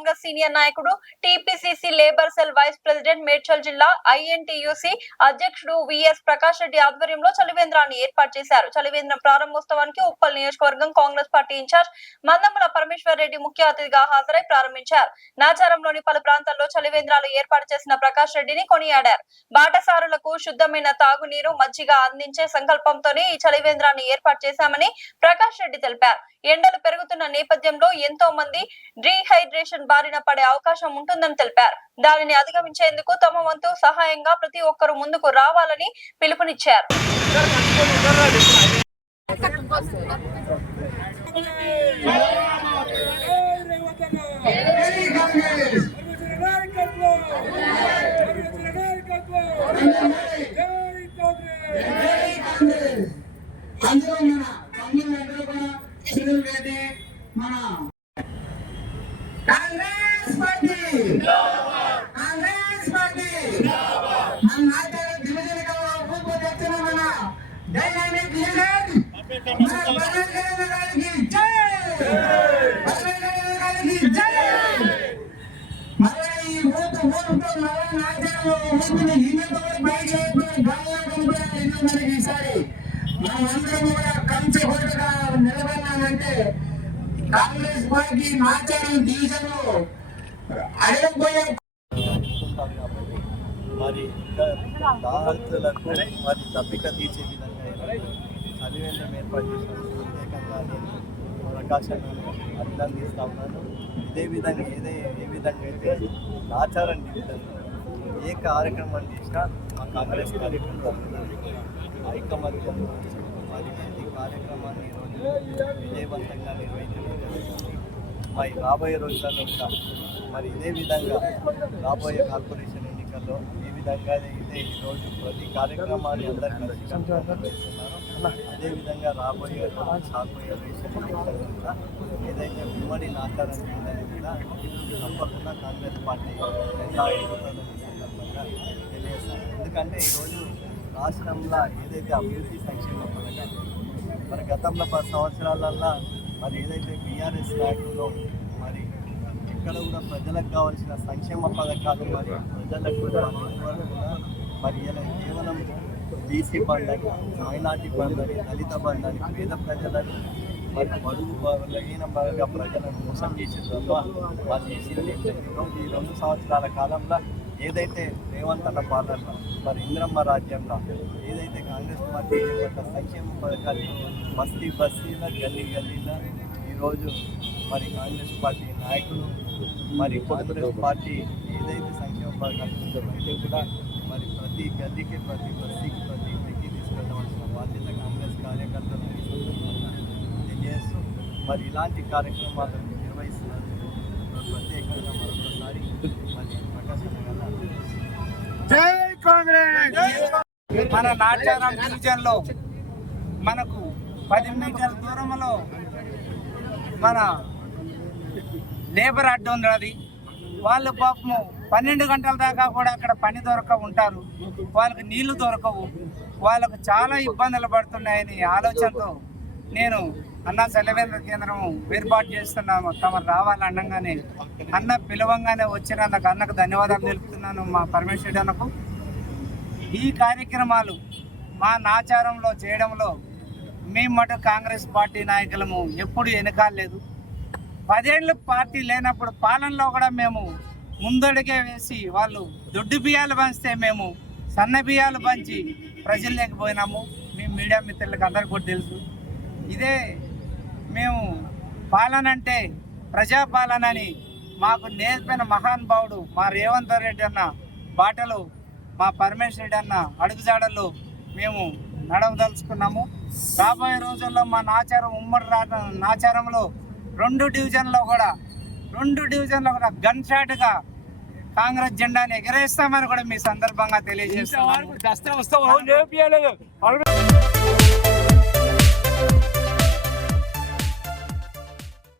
Congress senior నాయకుడు, TPCC labour cell vice president, Medchal జిల్లా INTUC అధ్యక్షుడు విఎస్ ప్రకాష్ రెడ్డి ఆధ్వర్యంలో చలివేంద్రాన్ని ఏర్పాటు చేశారు. చలివేంద్రం ప్రారంభోత్సవానికి ఉప్పల్ నియోజకవర్గం కాంగ్రెస్ పార్టీ ఇన్ఛార్జ్ మందముల పరమేశ్వర్ రెడ్డి ముఖ్య అతిథిగా హాజరై ప్రారంభించారు. నాచారంలోని పలు ప్రాంతాల్లో చలివేంద్రాలు ఏర్పాటు చేసిన ప్రకాష్ రెడ్డిని కొనియాడారు. బాటసారులకు శుద్ధమైన తాగునీరు, మజ్జిగ అందించే సంకల్పంతోనే ఈ చలివేంద్రాన్ని ఏర్పాటు చేశామని ప్రకాష్ రెడ్డి తెలిపారు. ఎండలు పెరుగుతున్న నేపథ్యంలో ఎంతో మంది డీహైడ్రేషన్ బారిన పడే అవకాశం ఉంటుందని తెలిపారు. దానిని అధిగమించేందుకు తమ వంతు సహాయంగా ప్రతి ఒక్కరూ ముందుకు రావాలని పిలుపునిచ్చారు. కాంగ్రెస్ పార్టీ కాంగ్రెస్ పార్టీ మన నాయకులు దినదినగా ఊపు తెచ్చిన మన డైనామిక్ లీడర్ మన బలగన గారికి జై, బలగన గారికి జై. మరి ఈ ఊపు ఊపుతో మన నాయకులు ఊపుని హిమతో బయట గాలిలో కనిపించాలి. ఈసారి మనమందరం కూడా కంచె కొట్టుగా నిలబడినామంటే కాంగ్రెస్ పార్టీ నాచారం డివిజన్ అడగపోయే మరి దాహతులకు మరి తప్పిక తీర్చే విధంగా చలివేంద్రం ఏర్పాటు చేసిన ప్రత్యేకంగా నేను ప్రకాశాన్ని అభినందిస్తా ఉన్నాను. ఇదే విధంగా ఏ విధంగా అయితే నాచారం డివిజన్ ఏ కార్యక్రమం చేసినా మా కాంగ్రెస్ కార్యక్రమం ఐకమత్యం మరి ఈ కార్యక్రమాన్ని ఈరోజు విజయవంతంగా నిర్వహించడం జరుగుతుంది. మరి రాబోయే రోజుల్లో కూడా మరి ఇదే విధంగా రాబోయే కార్పొరేషన్ ఎన్నికల్లో ఏ విధంగా అయితే ఈరోజు ప్రతి కార్యక్రమాన్ని అందరూ నిర్వహిస్తున్నారో అదేవిధంగా రాబోయే కార్పొరేషన్ ఎన్నికల్లో కూడా ఏదైతే ఉమ్మడి నాచారం ఉందని కూడా తప్పకుండా కాంగ్రెస్ పార్టీ ఎలా ఎదుగుతుందని సందర్భంగా తెలియజేస్తాను. ఎందుకంటే ఈరోజు రాష్ట్రంలో ఏదైతే అభివృద్ధి సంక్షేమ పథకాలు మరి గతంలో 10 సంవత్సరాలల్లో మరి ఏదైతే బీఆర్ఎస్ నాయకులు మరి ఎక్కడ కూడా ప్రజలకు కావాల్సిన సంక్షేమ పథకాలు మరి ప్రజలకు కూడా మరి ఇలా కేవలం బీసీ బంధని, మైనార్టీ బంధని, దళిత బంధని, పేద ప్రజలని మరి బడుగు బలహీన వర్గ ప్రజలను మోసం చేసిన తప్ప వాళ్ళు చేసింది ఈరోజు ఈ 2 సంవత్సరాల కాలంలో ఏదైతే రేవంత్ అన్న పాలనలో మరి ఇంద్రమ్మ రాజ్యంలో ఏదైతే కాంగ్రెస్ పార్టీ చేపట్టిన సంక్షేమ పథకాలు బస్తీ బస్తీల గల్లీ గల్లీలో ఈరోజు మరి కాంగ్రెస్ పార్టీ నాయకులు మరి కాంగ్రెస్ పార్టీ ఏదైతే సంక్షేమ పథకాలు ఉందో కూడా మరి ప్రతి గల్లీకి, ప్రతి బస్తీకి, ప్రతి ఇంటికి తీసుకెళ్ళవలసిన బాధ్యత కాంగ్రెస్ కార్యకర్తలు తెలియజేస్తూ మరి ఇలాంటి కార్యక్రమాలు నిర్వహిస్తున్నారు. ప్రత్యేకంగా మరొకసారి మరి ప్రకాశం జై కాంగ్రెస్. మన నాచారం డివిజన్లో మనకు 10 మీటర్ల దూరంలో మన లేబర్ అడ్డు ఉన్నది. వాళ్ళు పాపము 12 గంటల దాకా కూడా అక్కడ పని దొరక ఉంటారు. వాళ్ళకి నీళ్లు దొరకవు. వాళ్ళకు చాలా ఇబ్బందులు పడుతున్నాయని ఆలోచనతో నేను అన్న చలివేంద్ర కేంద్రం ఏర్పాటు చేస్తున్నాము. తమరు రావాలనగానే అన్న పిలవంగానే వచ్చినందుకు అన్నకు ధన్యవాదాలు తెలుపుతున్నాను. మా పరమేశ్వరుడు అన్నకు ఈ కార్యక్రమాలు మా నాచారంలో చేయడంలో మేము మటు కాంగ్రెస్ పార్టీ నాయకులము ఎప్పుడు వెనకాలేదు. 10 ఏళ్ళు పార్టీ లేనప్పుడు పాలనలో కూడా మేము ముందడుగే వేసి వాళ్ళు దొడ్డు బియ్యాలు పంచితే మేము సన్న బియ్యాలు పంచి ప్రజలు లేకపోయినాము. మేము మీడియా మిత్రులకు అందరికీ కూడా తెలుసు. ఇదే మేము పాలన అంటే ప్రజాపాలన అని మాకు నేర్పిన మహానుభావుడు మా రేవంత్ రెడ్డి అన్న బాటలు, మా పరమేశ్వర్ రెడ్డి అన్న అడుగుజాడల్లో మేము నడవదలుచుకున్నాము. రాబోయే రోజుల్లో మా నాచారం ఉమ్మడి నాచారంలో 2 డివిజన్లో కూడా గన్ షాట్గా కాంగ్రెస్ జెండాని ఎగరేస్తామని కూడా మీ సందర్భంగా తెలియజేస్తాము.